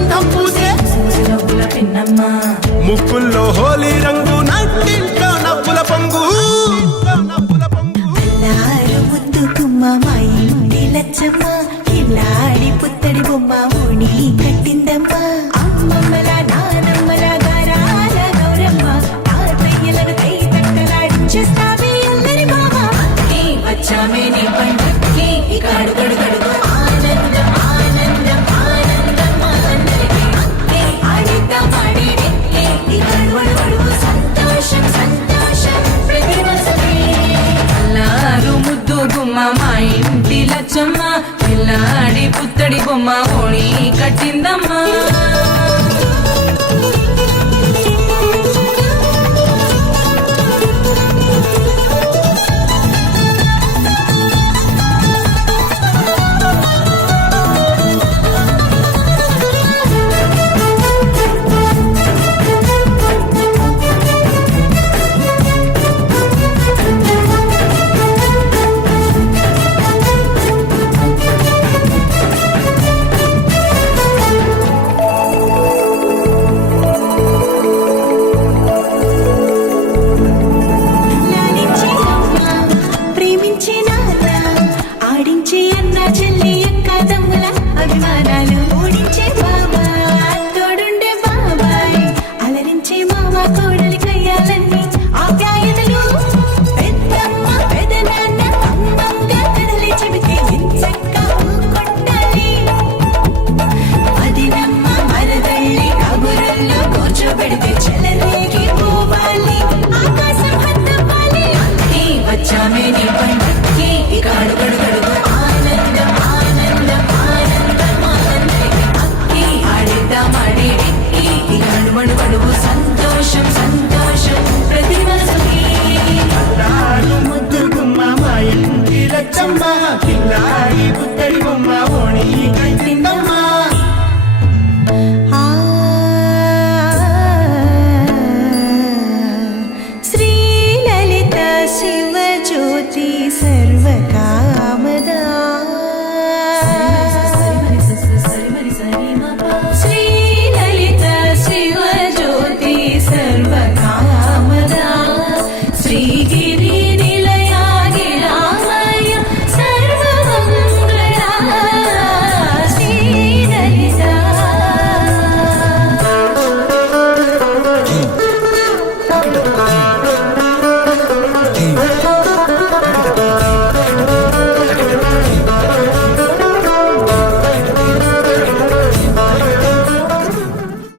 గంధం పూసే పిన్నమ్మ ముక్కుల్లో హోలీ రంగు నట్టింట్లో నవ్వుల పొంగు ముద్దు గుమ్మ మా ఇంటి లచ్చమ్మ ఇల్లాడి పుత్తడి బొమ్మ ఓణి కట్టిందమ్మ అమ్మమ్మల నానమ్మల గారాల గౌరమ్మ తాతయ్యలను కై తక్కలాడించేస్తావే అల్లరి మామ వచ్చామే నీ పండుగకి ఇక అడుగడు గడుగు ఆనందం ఆనందం ఆనందం అందరికీ ఆడిద్దాం ఆడేడే ఇక అడుగడు సంతోషం సంతోషం ప్రతి మనసుకి అల్లారు ముద్దు గుమ్మ మా ఇంటి లచ్చమ్మ పిల్లాడి పుత్తడి బొమ్మ ఓణి కట్టిందమ్మా అభిమానాలు ఓడించే బాబా తోడుండే బాబాయ్ అలరించే మామ కోడలి కయ్యాలన్నీ ఆప్యాయతలు పెద్దమ్మ పెదనాన్న అమ్మంగా కథలే చెబితే ఎంచక్కా కొట్టాలి అదినమ్మ మరదల్లి కబురల్లో కూర్చోబెడితే చెలరేగి పోవాలి ఆకాశం హద్దవ్వాలి వచ్చామే నీ పండుగకి ఇక అడుగడు గడుగు ఆనందం ఆనందం మడుగు సంతోషం సంతోషం ప్రతి మనసుకి ముద్దు గుమ్మ మా ఇంటి లచ్చమ్మ పిల్లాడి పుత్తడి బొమ్మ